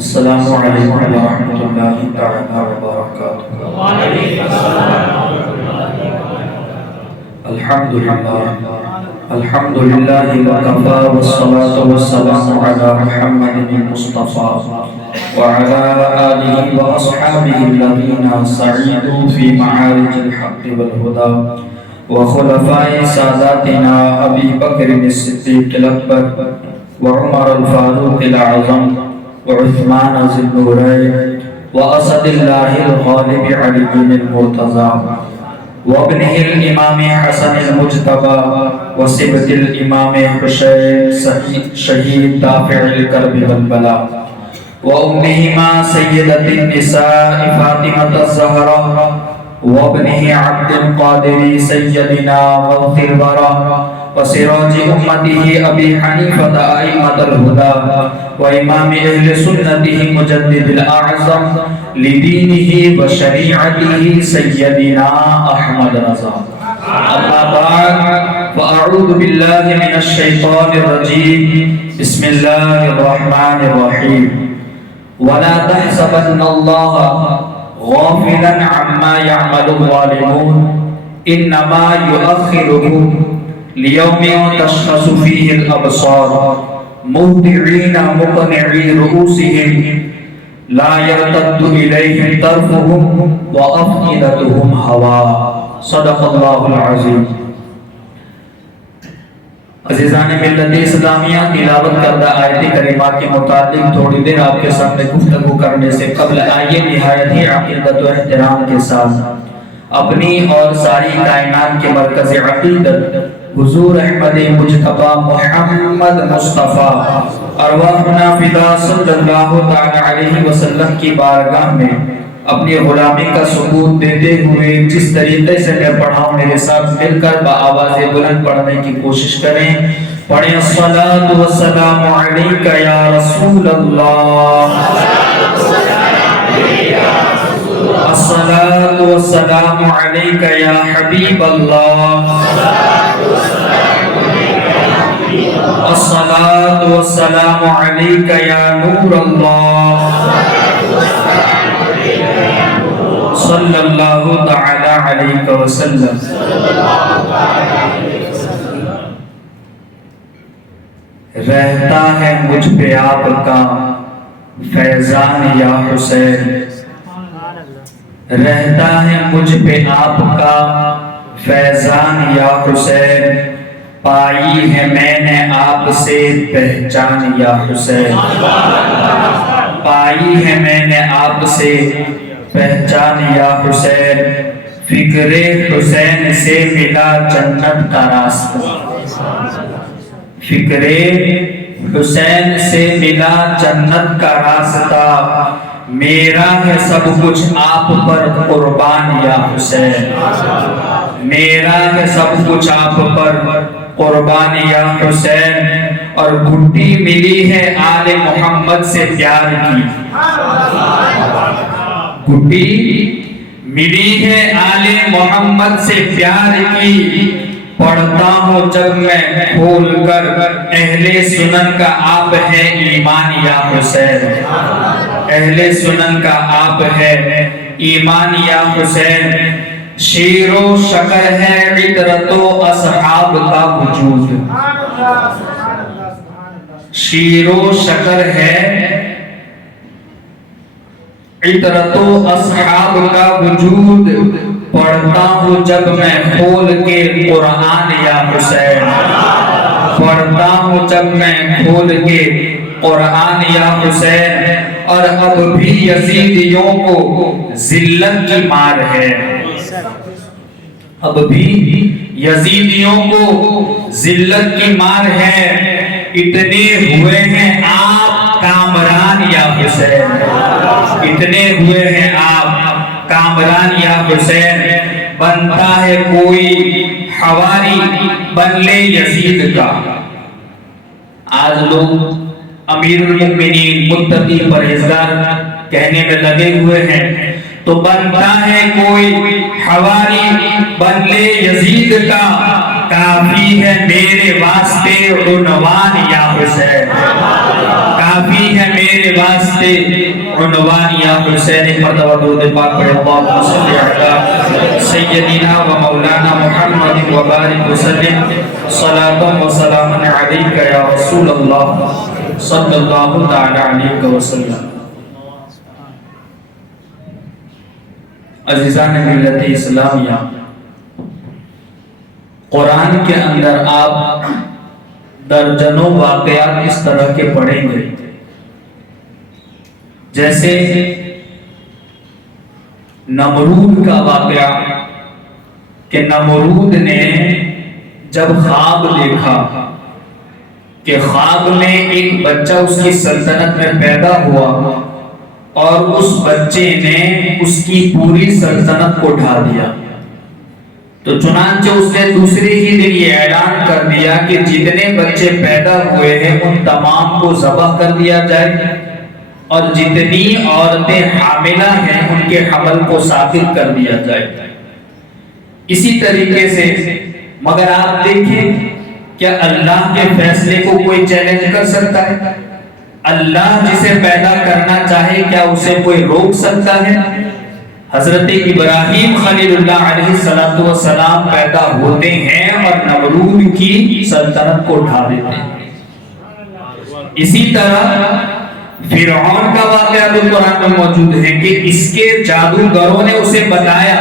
السلام علیکم ورحمۃ اللہ تعالی وبرکاتہ۔ الحمد للہ وکفی والصلاة والسلام علی محمد المصطفى وعلى آلہ واصحابہ الذین سعیدوا فی معارج الحق والہدى وخلفاء ساداتنا ابی بکر الصدیق الاکبر وعمر الفاروق الاعظم وعثمان ذی النورین واسد اللہ الغالب علی المرتضی وابنہ الامام حسن المجتبی وصبت الامام حسین شہید دافع الکرب والبلاء وامہما سیدۃ النساء فاطمۃ الزہرا وابنہ عبد القادر سیدنا غوث الورى وسراج امته ابی حنیفۃ ائمۃ الہدی وامام اہل سنته مجدد الاعظم لدینه وشریعته سیدنا احمد رضا۔ اما بعد فاعوذ باللہ من الشیطان الرجیم بسم اللہ الرحمن الرحیم ولا تحسبن اللہ غافلا عما يعمل الظالمون انما يؤخرهم ليوم تشخص فيه الأبصار مهطعين مقنعي رؤوسهم لا يرتد إليهم طرفهم وأفئدتهم هواء صدق الله العظيم۔ عزیزان ملت اسلامیہ، تلاوت کردہ آیت کریمات کے متعلق تھوڑی دیر آپ کے سامنے گفتگو کرنے سے قبل آئیے نہایت ہی عقیدت و احترام کے ساتھ اپنی اور ساری کائنات کے مرکز عقیدت حضور احمد مجتبی محمد مصطفیٰ ارواحنا فدا صلی اللہ تعالی علیہ وسلم کی بارگاہ میں اپنی غلامی کا ثبوت دیتے ہوئے جس طریقے سے میں پڑھاؤں میرے ساتھ مل کر بآواز بلند پڑھنے کی کوشش کریں۔ پڑھیں الصلاۃ والسلام علیک یا رسول اللہ، الصلاۃ والسلام علیک یا حبیب اللہ، الصلاۃ والسلام علیک یا نور اللہ، صلی اللہ تعالی علیہ وسلم۔ رہتا ہے مجھ پہ آپ کا فیضان یا حسین، رہتا ہے مجھ پہ آپ کا فیضان یا حسین، پائی ہے میں نے آپ سے پہچان یا حسین، پائی ہے میں نے آپ سے پہچان یا حسین، فکر حسین سے ملا جنت کا راستہ، فکر حسین سے ملا جنت کا راستہ، میرا ہے سب کچھ آپ پر قربان یا حسین، میرا ہے سب کچھ آپ پر قربان یا حسین، اور گھٹی ملی ہے آل محمد سے پیار کی، گھٹی ملی ہے آل محمد سے پیار کی، پڑھتا ہوں جب میں کھول کر اہل سنن کا آپ ہے ایمان یا حسین، اہل سنن کا آپ ہے ایمان یا حسین، شیر و شکر ہے عطرت و اصحاب کا وجود، شیر و شکر ہے عطرت و اصحاب کا وجود، پڑھتا ہوں جب میں کھول کے قرآن یا حسین، پڑھتا ہوں جب میں کھول کے قرآن یا حسین، اور اب بھی یزیدیوں کو ذلت کی مار ہے، اب بھی یزیدیوں کو ذلت کی مار ہے، اتنے ہوئے ہیں آپ کامران یا حسین، اتنے ہوئے ہیں آپ کامران یا حسین، بنتا ہے کوئی حواری بن لے یزید کا۔ آج لوگ امیر المؤمنین متقی پرہیزگار کہنے میں لگے ہوئے ہیں، تو بنتا ہے کوئی حواری بن لے یزید کا، کافی ہے میرے واسطے عنوان یا حسین، کافی ہے میرے واسطے عنوان یا حسین مرتبہ درود پاک پڑھے اللہم صلی علی سیدنا و مولانا محمد و بارک وسلم صلاۃ و سلام علیک یا رسول اللہ صلی اللہ تعالی علیہ وسلم۔ عزیزان ملت اسلامیہ، قرآن کے اندر آپ درجنوں واقعات اس طرح کے پڑھیں گے، جیسے نمرود کا واقعہ کہ نمرود نے جب خواب دیکھا کہ خواب میں ایک بچہ اس کی سلطنت میں پیدا ہوا اور اس بچے نے اس کی پوری سلطنت کو ڈھا دیا، تو چنانچہ اس نے دوسرے ہی دن یہ اعلان کر دیا کہ جتنے بچے پیدا ہوئے ہیں ان تمام کو ذبح کر دیا جائے اور جتنی عورتیں حاملہ ہیں ان کے حمل کو ساقط کر دیا جائے۔ اسی طریقے سے مگر آپ دیکھیں کیا اللہ کے فیصلے کو کوئی چیلنج کر سکتا ہے؟ اللہ جسے پیدا کرنا چاہے کیا اسے کوئی روک سکتا ہے؟ حضرت ابراہیم خلیل اللہ علیہ السلام پیدا ہوتے ہیں اور نمرود کی سلطنت کو ڈھا دیتے ہیں۔ اسی طرح فرعون کا واقعہ بھی قرآن میں موجود ہے کہ اس کے جادوگروں نے اسے بتایا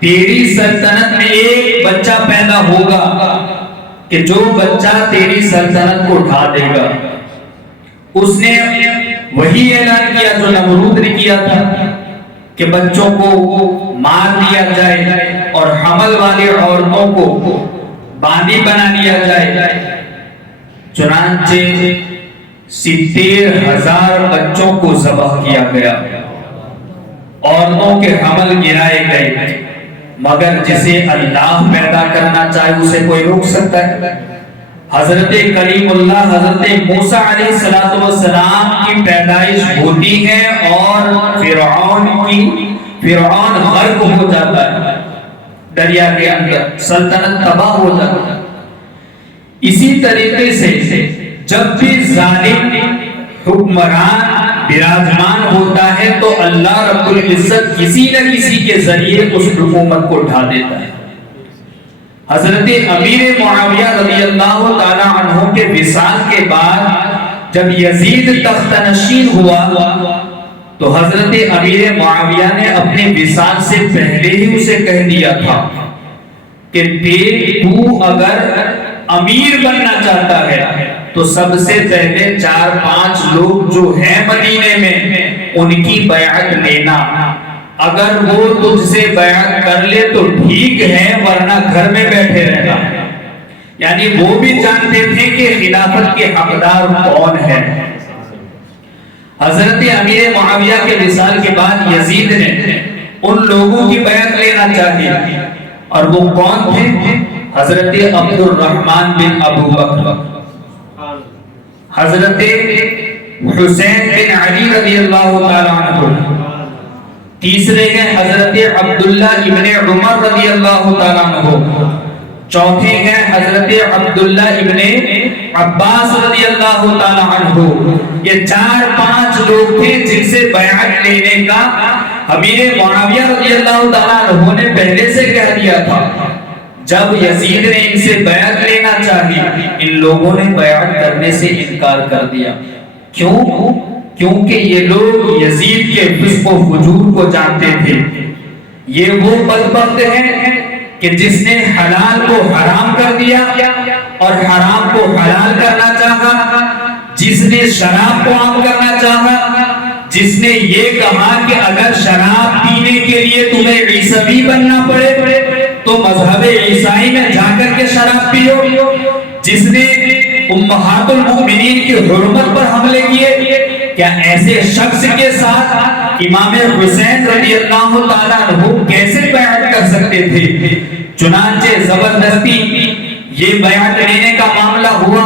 تیری سلطنت میں ایک بچہ پیدا ہوگا کہ جو بچہ تیری سلطنت کو ڈھا دے گا۔ اس نے وہی اعلان کیا جو نمرود نے کیا تھا کہ بچوں کو مار دیا جائے اور حمل والی عورتوں کو باندی بنا لیا جائے۔ چنانچہ 70,000 بچوں کو ذبح کیا گیا، عورتوں کے حمل گرائے گئے، مگر جسے اللہ پیدا کرنا چاہے اسے کوئی روک سکتا ہے؟ حضرت کلیم اللہ حضرت موسیٰ علیہ السلام کی پیدائش ہوتی ہے اور فرعون غرق ہو جاتا ہے دریا کے اندر، سلطنت تباہ ہو جاتا ہے۔ اسی طریقے سے جب بھی ظالم حکمران براجمان ہوتا ہے تو اللہ رب العزت کسی نہ کسی کے ذریعے اس حکومت کو ڈھا دیتا ہے۔ حضرت امیر معاویہ رضی اللہ تعالی عنہ کے وصال کے بعد جب یزید تخت نشین ہوا تو حضرت امیر معاویہ نے اپنے وصال سے پہلے ہی اسے کہہ دیا تھا کہ تو اگر امیر بننا چاہتا ہے تو سب سے پہلے 4-5 لوگ جو ہیں مدینے میں ان کی بیعت لینا، اگر وہ تجھ سے بیعت کر لے تو ٹھیک ہے ورنہ گھر میں بیٹھے رہنا۔ یعنی وہ بھی جانتے تھے کہ خلافت کے حقدار کون ہے۔ حضرت امیر معاویہ کے وصال کے بعد یزید نے ان لوگوں کی بیعت لینا چاہی اور وہ کون تھے؟ حضرت عبد الرحمن بن ابو بکر، حضرت حسین بن علی رضی اللہ تعالی عنہ، تیسرے ہیں حضرت عبداللہ ابن عمر رضی اللہ تعالیٰ عنہ، چوتھے ہیں حضرت عبداللہ ابن عباس رضی اللہ تعالیٰ عنہ۔ یہ 4-5 لوگ تھے جن سے بیعت لینے کا امیر معاویہ رضی اللہ تعالیٰ عنہ نے پہلے سے کہہ دیا تھا۔ جب یزید نے ان سے بیعت لینا چاہی ان لوگوں نے بیعت کرنے سے انکار کر دیا۔ کیوں؟ کیونکہ یہ لوگ یزید کے فسق و فجور کو جانتے تھے۔ یہ وہ بدبخت ہیں کہ جس نے حلال کو حرام کر دیا اور حرام کو حلال کرنا چاہا، جس نے شراب کو عام کرنا چاہا، جس نے یہ کہا کہ اگر شراب پینے کے لیے تمہیں عیسوی بننا پڑے تو مذہب عیسائی میں جا کر کے شراب پیو، جس نے امہات المؤمنین کی حرمت پر حملے کیے۔ کیا ایسے شخص کے ساتھ امام حسین رضی اللہ تعالیٰ عنہ کیسے بیعت کر سکتے تھے؟ چنانچہ زبردستی یہ بیعت لینے کا معاملہ ہوا،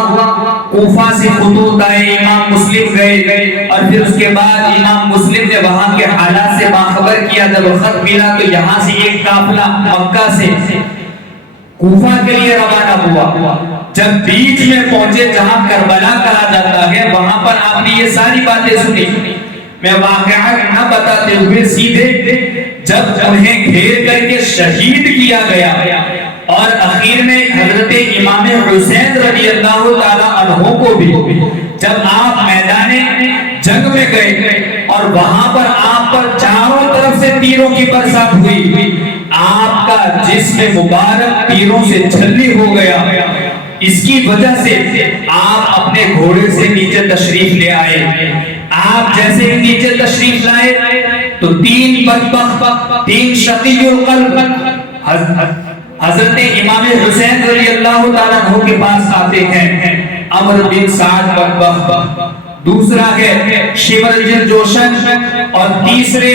کوفہ سے خطوط آئے، امام مسلم گئے اور پھر اس کے بعد امام مسلم نے وہاں کے حالات سے باخبر کیا۔ جب خط ملا تو یہاں سے ایک قافلہ مکہ سے کوفہ کے لیے روانہ ہوا. جب بیچ میں پہنچے جہاں کربلا کہا جاتا ہے وہاں پر آپ نے یہ ساری باتیں سنی. میں واقعہ نہ بتاتے ہوئے سیدھے جب انہیں گھیر کر کے شہید کیا گیا اور اخیر میں حضرت امام حسین رضی اللہ تعالی عنہ کو بھی جب آپ میدان جنگ میں گئے اور وہاں پر آپ پر چاروں طرف سے تیروں کی برسات ہوئی, آپ کا جسم مبارک تیروں سے چھلی ہو گیا. اس کی وجہ سے آپ اپنے گھوڑے سے نیچے تشریف لے آئے. آپ جیسے ہی نیچے تشریف لائے تو تین بدبخت, تین شقی القلب حضرت امام حسین رضی اللہ تعالیٰ عنہ کے پاس آتے ہیں. عمرو بن سعد بدبخت, دوسرا ہے شمر جوشن, اور تیسرے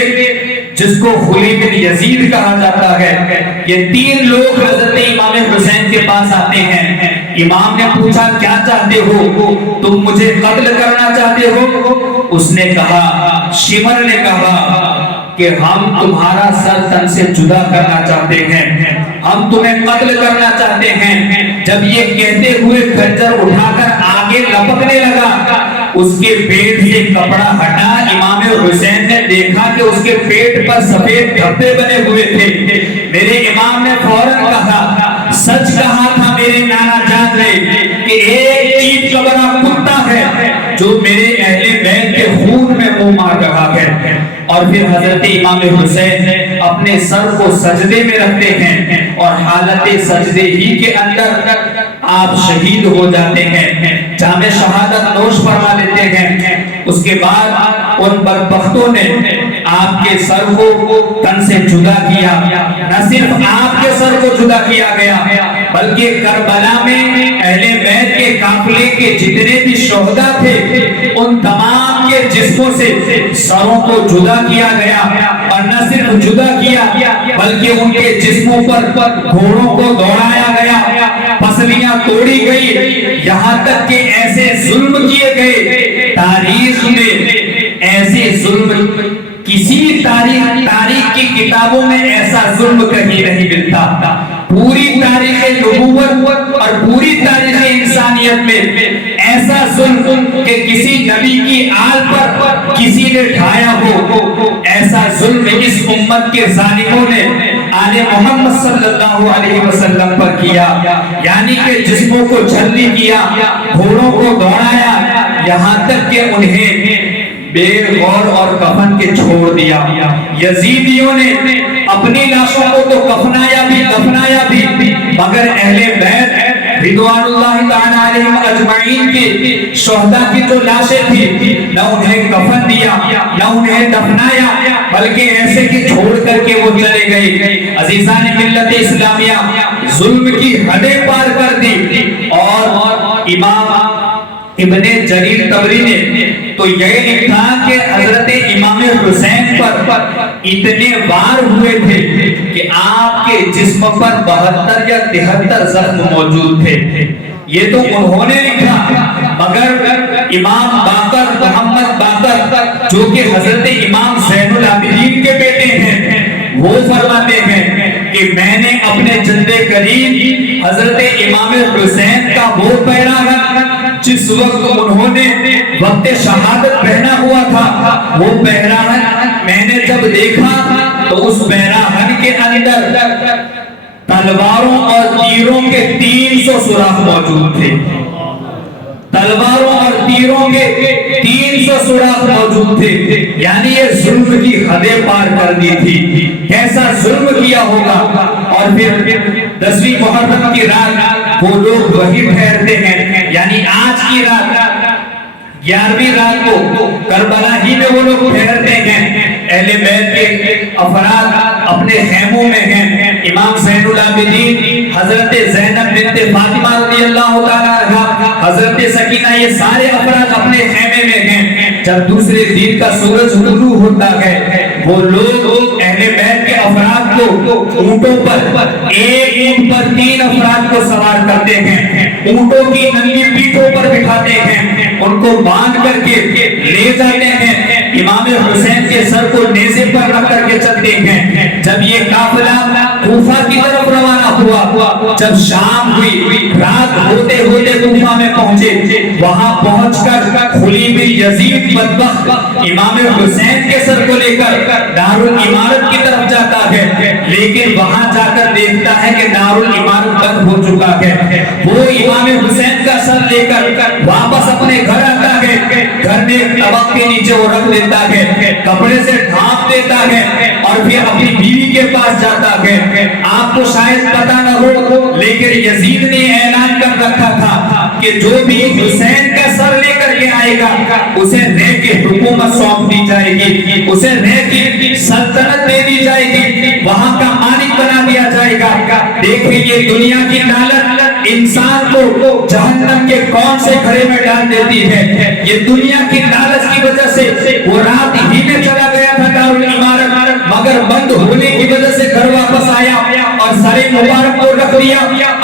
جس کو خلی بن یزید کہا جاتا ہے. یہ تین لوگ حضرت امام حسین کے پاس آتے ہیں. امام نے پوچھا کیا چاہتے ہو, تم مجھے قتل کرنا چاہتے ہو؟ اس نے کہا, شمر نے کہا کہ ہم تمہارا سر تن سے جدا کرنا چاہتے ہیں, ہم تمہیں قتل کرنا چاہتے ہیں. جب یہ کہتے ہوئے خنجر اٹھا کر آگے لپکنے لگا, اس کے پیٹ سے کپڑا ہٹا. امام حسین نے دیکھا کہ اس کے پیٹ پر سفید دھبے بنے ہوئے تھے. میرے امام نے فوراً کہا, سچ کہا تھا میرے نانا جان نے کہ ایک چیٹ کبرا کتا ہے جو میرے اہل بیت کے خون میں منہ مار رہا ہے. اور پھر حضرت امام حسین اپنے سر کو سجدے میں رکھتے ہیں اور حالت سجدے ہی کے اندر آپ شہید ہو جاتے ہیں, جام شہادت نوش فرما لیتے ہیں. اس کے بعد ان بدبختوں نے آپ کے سر کو تن سے جدا کیا. نہ صرف آپ کے سر کو جدا کیا گیا بلکہ کربلا میں اہل بیت کے قافلے کے جتنے بھی شہداء تھے ان تمام کے جسموں سے سروں کو جدا کیا گیا. اور نہ صرف جدا کیا بلکہ ان کے جسموں پر گھوڑوں کو دوڑایا گیا, پسلیاں توڑی گئی, یہاں تک کہ ایسے ظلم کیے گئے تاریخ میں, ایسے ظلم کسی تاریخ کی کتابوں میں ایسا ظلم کہیں نہیں ملتا. پوری تاریخ نبوت اور پوری تاریخ انسانیت میں ایسا ظلم کہ کسی نبی کی آل پر کسی نے ڈھایا ہو, ایسا ظلم اس امت کے ظالموں نے آل محمد صلی اللہ علیہ وسلم پر کیا. یعنی کہ جسموں کو چھلنی کیا, گھوڑوں کو دوڑایا, یہاں تک کہ انہیں بے غور اور کفن کے چھوڑ دیا. یزیدیوں نے اپنی لاشوں کو تو کفنایا بھی دفنایا بھی, مگر اہل بیت رضوان اللہ تعالی علیہم اجمعین کی شہداء کی جو لاشیں تھی نہ انہیں کفن دیا نہ انہیں دفنایا, بلکہ ایسے کہ چھوڑ کر کے وہ چلے گئے. عزیزان ملت اسلامیہ, ظلم کی حدیں پار کر دی. اور امام ابن جریر طبری نے تو یہ لکھا کہ حضرت امام حسین پر اتنے وار ہوئے تھے کہ آپ کے جسم پر 72 یا 73 زخم موجود تھے. یہ تو انہوں نے لکھا, مگر امام باقر محمد باقر جو کہ حضرت امام زین العابدین کے بیٹے ہیں وہ فرماتے ہیں کہ میں نے اپنے جد کریم حضرت امام حسین کا وہ پیراہن جس وقت انہوں نے وقت شہادت پہنا ہوا تھا وہ پیراہن میں نے جب دیکھا تو اس پیراہن کے اندر تلواروں اور تیروں کے 300 سوراخ موجود تھے. تلواروں اور تیروں کے 300 سوراخ موجود تھے. یعنی یہ ظلم کی حدیں پار کر دی تھی. کیسا ظلم کیا ہوگا. اور پھر 10ویں محرم کی رات وہ لوگ وہی ٹھہرتے ہیں, یعنی آج کی رات 11ویں رات کو کربلا ہی میں وہ لوگ ٹھہرتے ہیں. اہل بیت کے افراد اپنے خیموں میں ہیں. امام زین العابدین, حضرت زینب بنت فاطمہ رضی اللہ تعالی عنہا, حضرت سکینہ, یہ سارے افراد اپنے خیمے میں ہیں. جب دوسرے دن کا سورج طلوع ہوتا ہے وہ لوگ اہل بیت کے افراد کو اونٹوں پر, ایک اونٹ پر 3 افراد کو سوار کرتے ہیں, اونٹوں کی ننگی پیٹھوں پر بٹھاتے ہیں, ان کو باندھ کر کے لے جاتے ہیں. امام حسین کے سر کو نیزے پر رکھ کر کے چلتے ہیں۔ جب یہ قافلہ کوفہ کی طرف روانہ ہوا، جب شام ہوئی، رات ہوتے ہوتے کوفہ میں پہنچے، وہاں پہنچ کر خلیب یزید بدبخت امام حسین کے سر کو لے کر دارالامارت کی طرف جاتا ہے، لیکن وہاں جا کر دیکھتا ہے کہ دارالامارت بند ہو چکا ہے۔ وہ امام حسین کا سر لے کر واپس اپنے گھر آتا ہے، گھر میں ایک طبق کے نیچے وہ رکھ دیتا ہے، کپڑے سے ڈھانپ دیتا ہے اور پھر اپنی بیوی کے پاس جاتا ہے۔ آپ کو شاید پتہ نہ ہو، لیکن یزید نے اعلان کر رکھا تھا کہ جو بھی حسین کا سر لے کر کے آئے گا اسے رہ کے حکومت سونپ دی جائے گی، اسے رہ کی سلطنت دے دی جائے گی، وہاں کا مالک بنا دیا جائے گا۔ دیکھیں یہ دنیا کی لالچ انسان کو جہنم کے کون سے گھرے میں ڈال دیتی ہے۔ یہ دنیا کی لالچ کی وجہ سے وہ رات ہی میں چلا گیا تھا دارالامارت، مگر بند ہونے کی وجہ سے گھر واپس آیا اور سر مبارک کو رکھ دیا،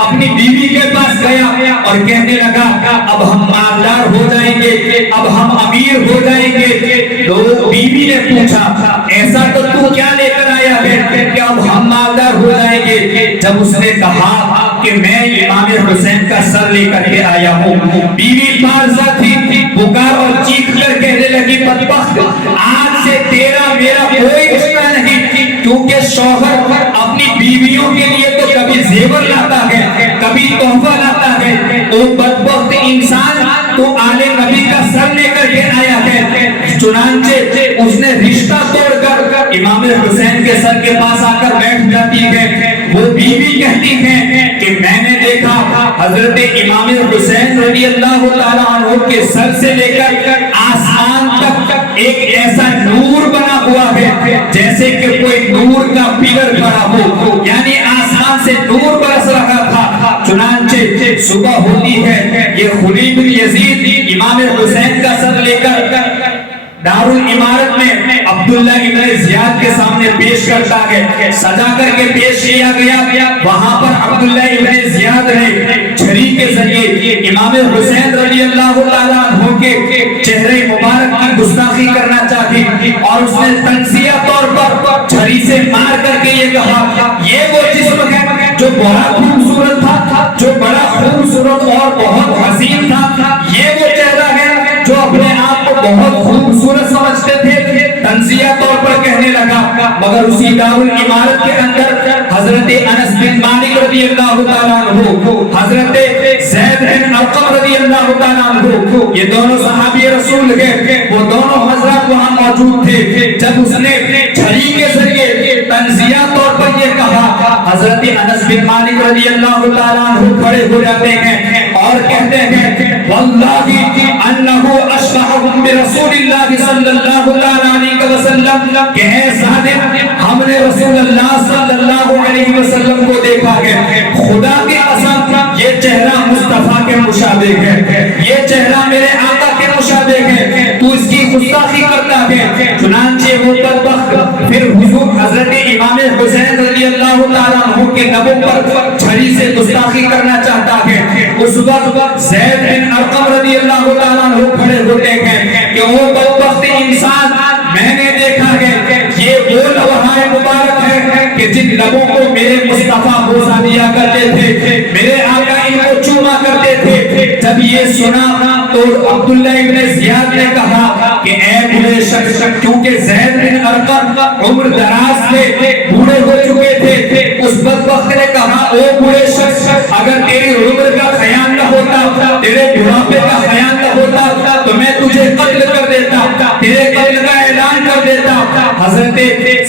اپنی بیوی کے پاس گیا اور کہنے لگا اب ہم مالدار ہو جائیں گے، اب ہم امیر ہو جائیں گے۔ تو بیوی نے پوچھا ایسا تو کیا لے کر آیا ہے کہ اب ہم مالدار ہو جائیں گے؟ جب اس نے کہا کہ میں امام حسین کا سر لے کر کے آیا ہوں، بیوی پارزہ تھی، پکار اور چیخ کر کہنے لگی بدبخت آج سے تیرا میرا کوئی رشتہ نہیں، کیونکہ شوہر اپنی بیویوں کے لیے تو کبھی زیور لاتا ہے، کبھی تحفہ لاتا ہے، وہ بدبخت انسان تو آل نبی کا سر لے کر کے آیا ہے۔ چنانچہ اس نے رشتہ توڑ کر امام حسین کے سر کے پاس آ کر بیٹھ جاتی ہے۔ وہ بیوی کہتی ہے کہ میں نے دیکھا حضرت امام حسین رضی اللہ تعالیٰ عنہ کے سر سے لے کر آسمان تک ایک ایسا نور بنا ہوا ہے جیسے کہ کوئی نور کا پلر کھڑا ہو، یعنی آسمان سے نور برس رہا تھا۔ چنانچہ صبح ہوتی ہے، یہ خلیب یزید امام حسین کا سر لے کر دارالامارت میں عبداللہ ابن زیاد کے سامنے پیش کرتا ہے، سجا کر کے پیش کیا گیا۔ وہاں پر عبداللہ ابن زیاد نے چھری کے ذریعے امام حسین رضی اللہ تعالیٰ عنہ کے چہرے مبارک کی گستاخی کرنا چاہی اور اس نے تنزیہ طور پر چھری سے مار کر کے یہ کہا یہ وہ جسم ہے جو بڑا خوبصورت تھا، جو بڑا خوبصورت اور بہت حسین تھا، یہ وہ چہرہ ہے جو اپنے آپ کو بہت خوبصورت سمجھتے تھے۔ تنزیہ طور پر کہنے لگا، مگر اسی دارالامارت کے اندر حضرت انس بن مالک رضی اللہ تعالیٰ عنہ، حضرت زید بن ارقم رضی اللہ تعالیٰ عنہ، یہ دونوں صحابی رسول ہیں، وہ دونوں حضرات وہاں موجود تھے۔ جب اس نے چھری کے ذریعے تنزیہ طور پر یہ کہا، حضرت انس بن مالک رضی اللہ تعالیٰ عنہ کھڑے ہو جاتے ہیں اور کہتے ہیں واللہ انہو اشبہہم برسول اللہ صلی اللہ علیہ وسلم، کہ اے صادق ہم نے رسول اللہ صلی اللہ علیہ وسلم کو دیکھا ہے، خدا کی قسم یہ چہرہ مصطفیٰ کے مشابہ ہے، یہ چہرہ میرے آقا کے مشابہ ہے، تو اس کی گستاخی کرتا ہے۔ چنانچہ وہ بدبخت پھر حضور حضرت امام حسین رضی اللہ تعالیٰ عنہ کے لبوں پر چھری سے گستاخی کرنا چاہتا ہے۔ اس وقت زید بن ارقم رضی اللہ تعالیٰ عنہ کھڑے ہوتے ہیں کہ وہ بدبخت انسان میں نے دیکھا ہے، یہ وہ لوحہ مبارک ہے کہ جن لبوں کو میرے مصطفیٰ بوسہ دیا کرتے تھے، میرے آقا ان کو چوما کرتے تھے۔ جب یہ سنا تو عبداللہ ابن زیاد نے کہا کہ اے بوڑھے شخص، کیونکہ زید بن ارقم عمر دراز تھے، بوڑھے ہو چکے تھے، اس بدبخت نے کہا او بوڑھے شخص، اگر تیری عمر کا خیال نہ ہوتا، تیرے بڑھاپے کا خیال نہ ہوتا تو میں تجھے قتل کر دیتا، تیرے قتل کا اعلان کر دیتا۔ حضرت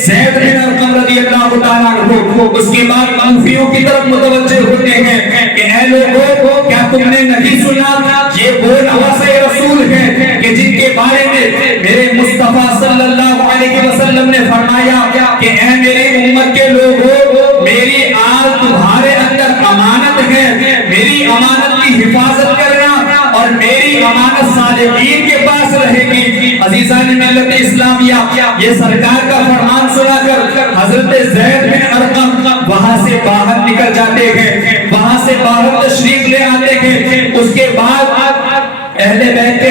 زید بن ارقم رضی اللہ تعالیٰ عنہ اس کے بعد منفیوں کی طرف متوجہ ہوتے ہیں کہ اے لوگوں، کیا تم نے نہیں سنا یہ وہ نواسۂ رسول ہیں کہ جن کے بارے میں میرے مصطفیٰ صلی اللہ علیہ وسلم نے فرمایا کہ اے میری امت کے لوگوں، میری آل تمہارے اندر امانت ہے، میری امانت کی حفاظت کرنا اور میری امانت صالحین کے پاس رہے گی۔ عزیزان ملت اسلامیہ، یہ سرکار کا فرمان سنا کر حضرت زید بن ارقم وہاں سے باہر نکل جاتے ہیں، وہاں سے باہر تشریف لے آتے ہیں۔ اس کے بعد اہل بیت کے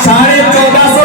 1450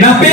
90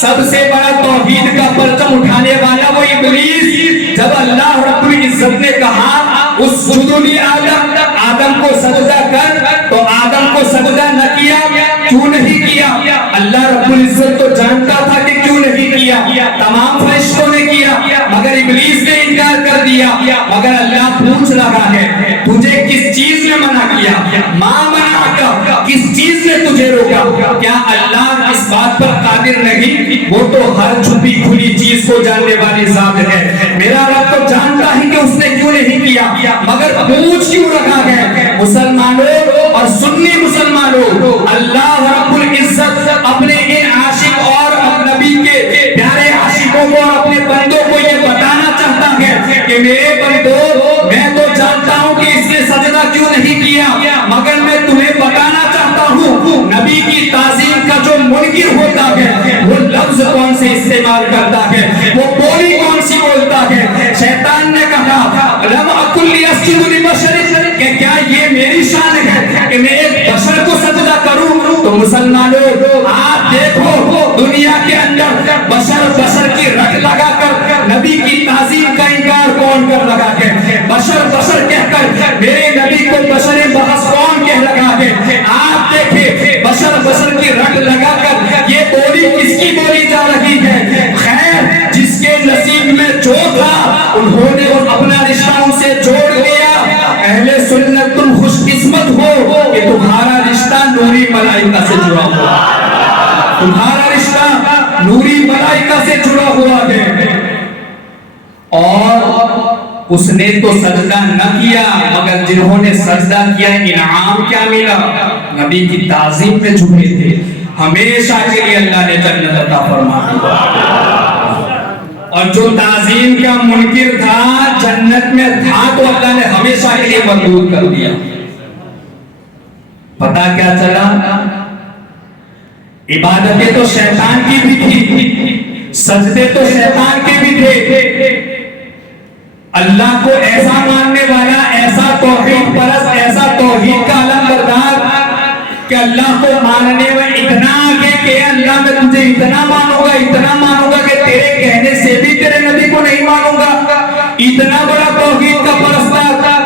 سب سے بڑا توحید کا پرچم اٹھانے والا وہ ابلیس، جب اللہ رب العزت نے کہا اسجدوا لآدم، آدم کو سجدہ کر، تو آدم کو سجدہ نہ کیا، کیوں نہیں کیا؟ اللہ رب العزت تو جانتا تھا کہ کیوں نہیں کیا، تمام فرشتوں نے کیا مگر ابلیس نے انکار کر دیا۔ مگر اللہ پوچھ رہا ہے تجھے کس چیز نے منع کیا؟ ماں منعک، کس چیز نے تجھے روکا؟ کیا اللہ اس بات پر قادر نہیں؟ وہ تو ہر چھپی کھلی چیز کو جاننے والی ذات ہے، میرا رب تو جانتا ہی کہ اس نے کیوں نہیں کیا، مگر پوچھ کیوں رکھا ہے؟ مسلمانوں اور سنی مسلمانوں، اللہ رب العزت اپنے ان عاشق اور نبی کے پیارے عاشقوں کو اور اپنے بندوں کو یہ بتانا چاہتا ہے کہ میرے بندوں، میں تو جانتا ہوں کہ اس نے سجدہ کیوں نہیں کیا، مگر میں تمہیں بتانا چاہتا ہوں نبی کی تعظیم کا جو منکر ہوتا ہے وہ لفظ کون سے استعمال کرتا ہے، وہ بولی کون سی بولتا ہے۔ شیطان نے کہا لم اکن لیسجد لبشر، کہ کیا یہ میری شان ہے کہ میں ایک بشر کو سجدہ کروں؟ تو مسلمانوں آپ دیکھو دنیا کے اندر بشر کی رٹ لگا کر نبی کی تعظیم کا انکار کون کر لگا ہے؟ بشر کہہ کر میرے نبی کو بشر بحث کون کہہ لگا ہے؟ آپ دیکھیں بشر کی رٹ لگا کر یہ بولی کس کی بولی جا رہی ہے؟ خیر جس کے نصیب میں جو تھا انہوں نے اپنا رشتہ ان سے جوڑ لیا۔ اہل سنت تم خوش قسمت ہو کہ تمہارا رشتہ نوری ملائکہ سے جڑا ہوا، تمہارا رشتہ نوری ملائکہ سے جڑا ہوا ہے۔ اور اس نے تو سجدہ نہ کیا مگر جنہوں نے سجدہ کیا انعام کیا ملا؟ نبی کی تعظیم میں جھکے تھے، ہمیشہ کے لیے اللہ نے جنت عطا فرما دی۔ اور جو تعظیم کا منکر تھا جنت میں تھا تو اللہ نے ہمیشہ کے لیے مردود کر دیا۔ پتا کیا چلا؟ عبادتیں تو شیطان کی بھی تھی، سجدے تو شیطان کے بھی تھے۔ اللہ کو ایسا ماننے والا، ایسا توحید پرست، ایسا توحید کا علم بردار کہ اللہ کو ماننے میں اتنا آگے کہ اللہ میں تجھے اتنا مانوں گا کہ تیرے کہنے سے بھی تیرے نبی کو نہیں مانوں گا، اتنا بڑا توحید کا پرستار تھا۔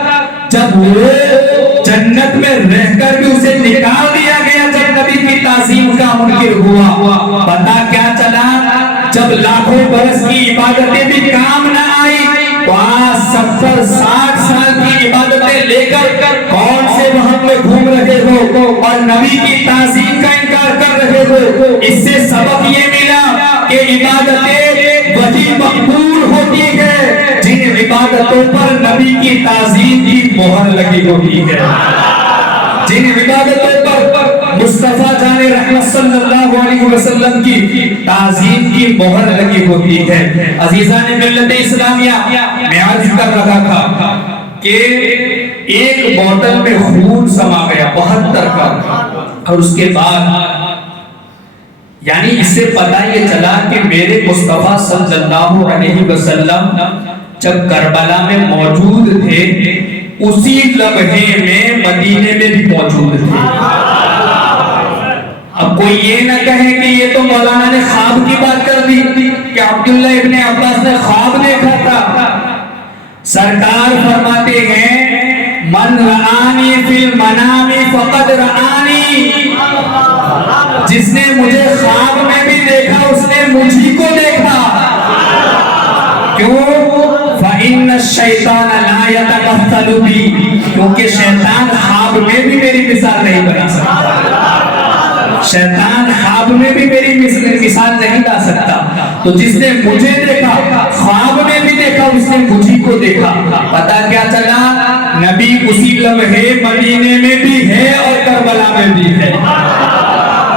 جب وہ جنت میں رہ کر بھی اسے نکال دیا گیا جب نبی کی تعظیم کا منکر ہوا، پتا کیا چلا؟ جب لاکھوں برس کی عبادتیں بھی کام نہ آئی تو آج 70-60 سال کی عبادتیں لے کر کون سے وہاں میں گھوم رہے ہو اور نبی کی تعظیم کا انکار کر رہے ہو۔ اس سے سبق یہ ملا کہ عبادتیں وہی مقبول ہوتی ہے جن عبادتوں پر نبی کی تعظیم کی مہر لگی ہوتی ہے، جن عبادتوں پر مصطفیٰ جان رحمت صلی اللہ علیہ وسلم کی تعظیم کی مہر لگی ہوتی ہے۔ عزیزان ملت اسلامیہ، میں عرض کر رہا تھا کہ ایک بوتل میں خون سما گیا 72 کا، اور اس کے بعد یعنی اس سے پتہ یہ چلا کہ میرے مصطفیٰ صلی اللہ علیہ وسلم جب کربلا میں موجود تھے اسی لمحے میں مدینے میں بھی موجود تھے۔ اب کوئی یہ نہ کہے کہ یہ تو مولانا نے خواب کی بات کر دی کہ عبداللہ ابن عباس نے خواب دیکھا تھا۔ سرکار فرماتے ہیں من رآنی فی المنام فقد رآنی، جس نے مجھے خواب میں بھی دیکھا اس نے مجھی کو دیکھا۔ کیوں؟ فَإِنَّ الشَّيْطَانَ لَا يَتَمَثَّلُ بِي، کیونکہ شیطان خواب میں بھی میری مثال نہیں بنا سکتا، شیطان خواب میں بھی میری مثال نہیں لا سکتا۔ تو جس نے مجھے دیکھا خواب میں بھی دیکھا اس نے مجھی کو دیکھا۔ پتا کیا چلا؟ نبی اسی لمحے مدینے میں بھی ہے اور کربلا میں بھی ہے۔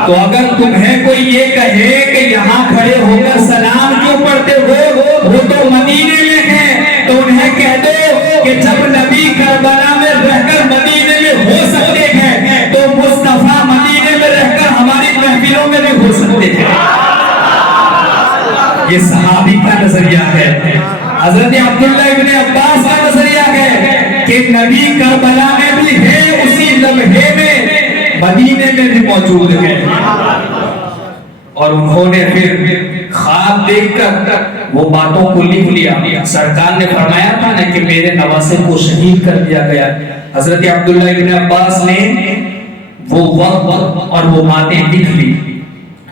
تو اگر تمہیں کوئی یہ کہے کہ یہاں کھڑے ہو کر سلام کیوں پڑھتے ہو، وہ تو مدینے میں ہے، تو انہیں کہہ دو کہ جب نبی کربلا میں رہ کر مدینے میں ہو سکتے ہیں تو مصطفیٰ مدینے میں رہ کر ہماری محفلوں میں بھی ہو سکتے ہیں۔ یہ صحابی کا نظریہ ہے، حضرت عبداللہ ابن عباس کا نظریہ ہے کہ نبی کربلا میں بھی ہے، اسی لمحے میں مدینے میں بھی موجود ہے۔ اور انہوں نے پھر خواب دیکھ کر وہ باتوں کو لکھ لیا. سرکار نے فرمایا تھا نا کہ میرے نواسے کو شہید کر دیا گیا. حضرت عبداللہ ابن عباس نے وہ وقت اور وہ باتیں لکھ لی.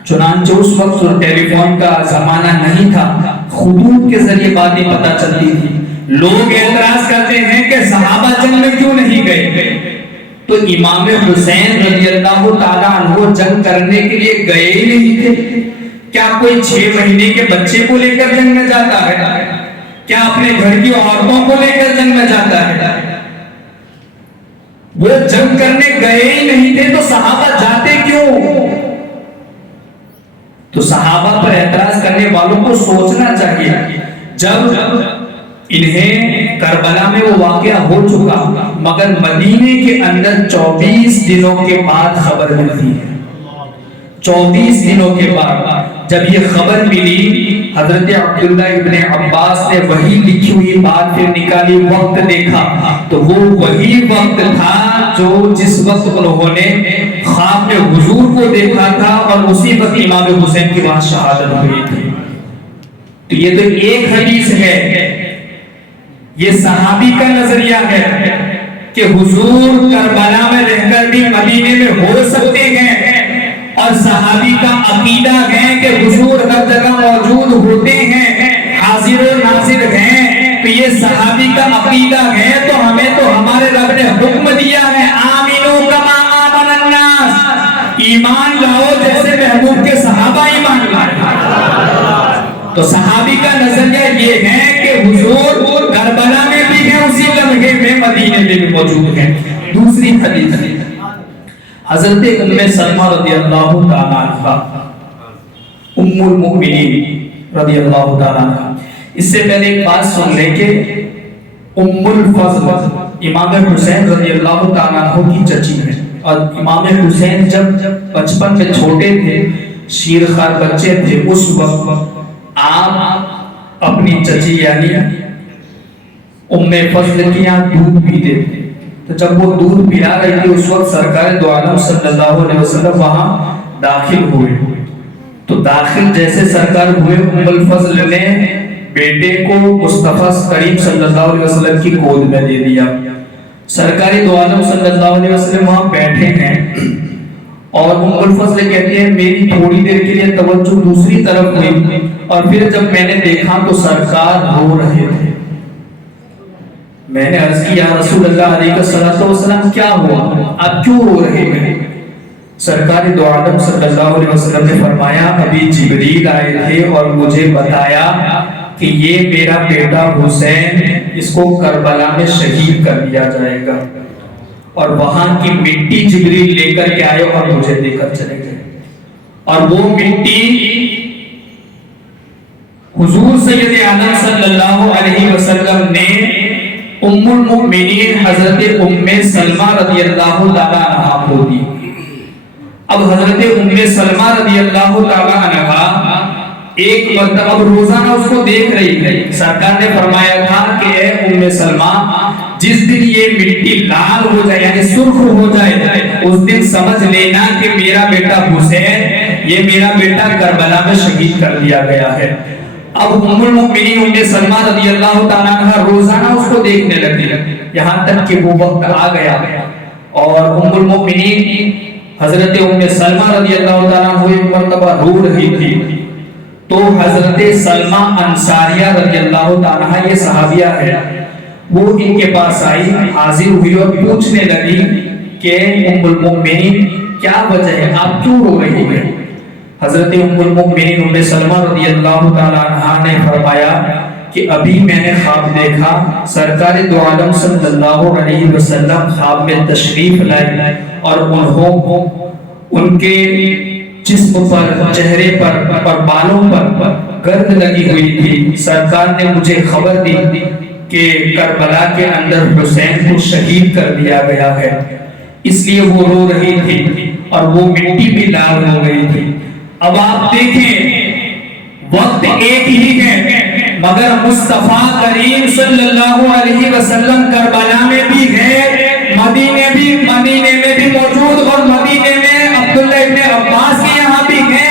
چنانچہ اس وقت ٹیلی فون کا زمانہ نہیں تھا, خطوط کے ذریعے باتیں پتہ چلتی تھی. لوگ اعتراض کرتے ہیں کہ صحابہ جنگ میں کیوں نہیں گئے؟ تو امام حسین رضی اللہ تعالیٰ عنہ جنگ کرنے کے لیے گئے ہی نہیں تھے. کیا کوئی 6 مہینے کے بچے کو لے کر جنگ میں جاتا ہے؟ کیا اپنے گھر کی عورتوں کو لے کر جنگ میں جاتا ہے؟ وہ جنگ کرنے گئے ہی نہیں تھے تو صحابہ جاتے کیوں؟ تو صحابہ پر اعتراض کرنے والوں کو سوچنا چاہیے. جب انہیں کربلا میں وہ واقعہ ہو چکا, مگر مدینے کے اندر 24 دنوں کے بعد خبر ملتی ہے. 24 دنوں کے بعد جب یہ خبر ملی, حضرت عبداللہ ابن عباس نے وہی لکھی ہوئی بات پھر نکالی, وقت دیکھا تو وہ وہی وقت تھا جو جس وقت انہوں نے خواب میں حضور کو دیکھا تھا, اور اسی وقت امام حسین کی وہاں شہادت ہوئی تھی. تو یہ تو ایک حدیث ہے, یہ صحابی کا نظریہ ہے کہ حضور کربلا میں رہ کر بھی مدینے میں ہو سکتے ہیں, اور صحابی کا عقیدہ ہے کہ حضور ہر جگہ موجود ہوتے ہیں, حاضر و ناظر ہیں. تو یہ صحابی کا عقیدہ ہے, تو ہمیں تو ہمارے رب نے حکم دیا ہے آمینو کما آمن الناس, ایمان لاؤ جیسے محبوب کے صحابہ ایمان لائے. تو صحابی کا نظریہ یہ ہے کہ حضور کربلا میں بھی ہیں, اسی لمحے میں مدینے میں بھی موجود ہیں. دوسری حدیث حضرت ام سلمہ رضی اللہ تعالیٰ عنہ, ام المؤمنین رضی اللہ تعالیٰ عنہ. اس سے پہلے ایک بات سن لیں کہ ام الفضل امام حسین رضی اللہ تعالیٰ عنہ کی چچی ہے, اور امام حسین جب بچپن میں چھوٹے تھے, شیرخوار بچے تھے, اس وقت آپ اپنی چچی یعنی ام فضل کی یہاں دودھ پیتے تھے. تو جب وہ دودھ پلا رہی تھی اس وقت سرکار دو عالم صلی اللہ علیہ وسلم وہاں داخل ہوئے. تو داخل جیسے سرکار ہوئے, ام الفضل نے بیٹے کو مصطفیٰ کریم صلی اللہ علیہ وسلم کی گود میں دے دیا. سرکار دو عالم صلی اللہ علیہ وسلم وہاں بیٹھے ہیں, اور ام الفضل کہتے ہیں میری تھوڑی دیر کے لیے توجہ دوسری طرف ہوئی, اور پھر جب میں نے دیکھا تو سرکار رو رہے تھے. میں نے عرض کی یا رسول اللہ علیہ وسلم کیا ہوا, آپ کیوں رو رہے ہیں؟ سرکار دو عالم صلی اللہ علیہ وسلم نے فرمایا ابھی جبریل آئے تھے اور مجھے بتایا کہ یہ میرا بیٹا حسین, اس کو کربلا میں شہید کر دیا جائے گا, اور وہاں کی مٹی جبریل لے کر کے آئے اور مجھے دے کر چلے گئے. اور وہ مٹی حضور سید عالم صلی اللہ علیہ وسلم نے ام المؤمنین حضرت ام سلمہ رضی اللہ تعالیٰ عنہ کو دی. اب حضرت ام سلمہ رضی اللہ تعالیٰ عنہ ایک مرتبہ روزانہ اس کو دیکھ رہی ہے. سرکار نے فرمایا تھا کہ اے ام سلمہ, جس دن یہ مٹی لال ہو جائے یعنی سرخ ہو جائے, اس دن سمجھ لینا کہ میرا بیٹا حسین, یہ میرا بیٹا کربلا میں شہید کر دیا گیا ہے. اب ام المؤمنین ام سلمہ رضی اللہ تعالیٰ عنہ روزانہ اس کو دیکھنے لگی, یہاں تک کہ وہ وقت آ گیا اور ام المؤمنین حضرت ام سلمہ رضی اللہ تعالیٰ عنہ ایک مرتبہ رو رہی تھی. تو حضرت سلمہ انصاریہ رضی اللہ تعالیٰ عنہ, یہ صحابیہ ہے, وہ ان کے پاس آئی, حاضر ہوئی اور پوچھنے لگی کہ ام المؤمنین کیا وجہ ہے, آپ کیوں رو رہی ہیں؟ حضرت ام المؤمنین ام سلمہ رضی اللہ تعالیٰ عنہ نے فرمایا کہ ابھی میں نے خواب دیکھا, سرکار دو عالم صلی اللہ علیہ وسلم خواب میں تشریف لائے, اور انہوں ان کے جسم پر, چہرے پر اور بالوں پر گرد لگی ہوئی تھی. سرکار نے مجھے خبر دی کہ کربلا کے اندر حسین کو شہید کر دیا گیا ہے, اس لیے وہ رو رہی تھی اور وہ مٹی بھی لال ہو گئی تھی. اب آپ دیکھیں وقت ایک ہی ہے, مگر مصطفیٰ کریم صلی اللہ علیہ وسلم کربلا میں بھی ہے, مدینے میں بھی موجود, اور مدینے میں عبداللہ ابن عباس کے یہاں بھی ہے,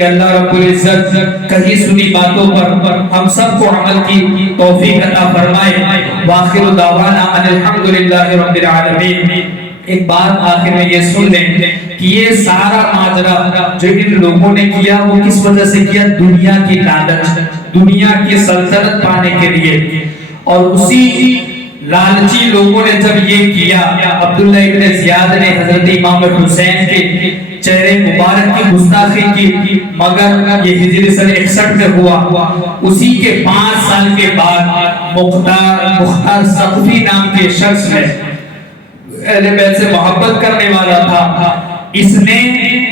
کہ اللہ رب العزت کہیں سنی باتوں پر ہم سب کو عمل کی توفیق عطا فرمائے. وآخر دعوانا ان الحمدللہ رب العالمین. ایک بات آخر میں یہ سن لیں کہ یہ سارا ماجرا جو ان لوگوں نے کیا وہ کس وجہ سے کیا؟ دنیا کی لالچ، دنیا کی سلطنت پانے کے لیے. اور اسی لالچی لوگوں نے جب یہ کیا، عبداللہ ابن زیاد نے حضرت امام حسین کے چہرے مبارک کی گستاخی کی، مگر یہ ہجری سن 61 میں ہوا. اسی کے 5 سال کے بعد مختار ثقفی نام کے شخص نے اہل بیت سے محبت کرنے والا تھا، اس نے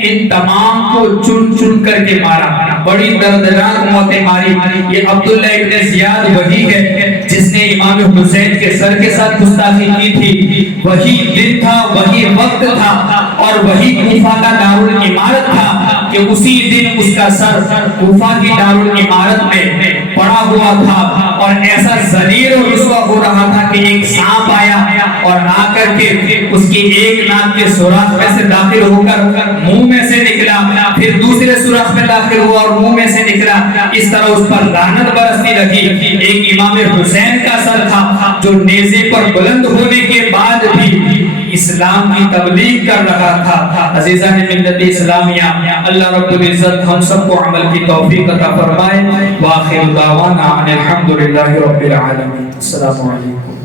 ان تمام کو چن چن کر کے مارا، بڑی دردناک موتیں ماری. یہ عبداللہ ابن زیاد وہی ہے جس نے امام حسین کے سر کے ساتھ گستاخی کی تھی. وہی دن تھا، وہی وقت تھا، اور وہی کوفہ کا دارالامارت تھا کہ اسی دن اس کا سر کوفہ کی دارالامارت میں پڑا ہوا تھا. اور ایسا ذلیل و رسوا ہو رہا تھا کہ ایک سانپ آیا اور آ کر کے اس کی ایک ناک کے سوراخ میں سے داخل ہو کر منہ میں سے نکلا، پھر دوسرے سوراخ میں داخل ہوا اور منہ میں سے نکلا. اس طرح اس پر لعنت برستی رہی. ایک امام حسین کا سر تھا جو نیزے پر بلند ہونے کے بعد بھی اسلام کی تبلیغ کر رہا تھا. عزیزان ملت اسلامیہ، اللہ رب العزت ہم سب کو عمل کی توفیق عطا فرمائے. وآخر دعوانا ان الحمدللہ رب العالمین. السلام علیکم.